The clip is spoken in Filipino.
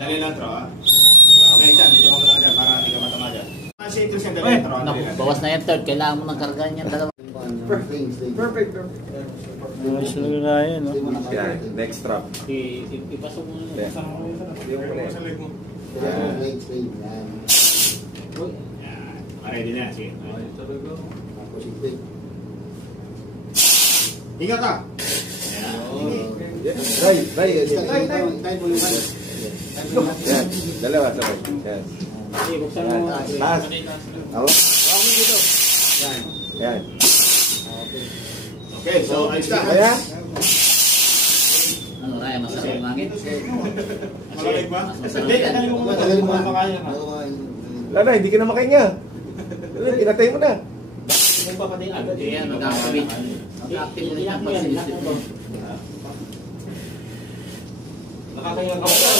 Dali lang, Tro, ha? Okay, dyan. Dito ka muna dyan para hindi ka matama dyan. Shake siya, dali lang, Tro. Bawas na yan, third. Kailangan mo nang kargahan yan. Perfect. Ayos na yan, no? Yan, next trap. Ipasok mo na. Hindi mo muna Sa leg mo. Ready na, sige. Hinga ka! Try. Yan, dalawa sabay. Yan. Buksan mo. Taas. Hawak mo dito. Yan. Okay, so ayos na. Kaya? Ano, Raya, masarap ang hangin? Malamig ba? Masarap yan. Tagalin mo na makaya ka. Wala na, hindi ka na makahinga. Pinatay mo na. Ayan, mag-activate. Mag-active ulit ang pag-sinisip ko. Nakakahinga ka ba?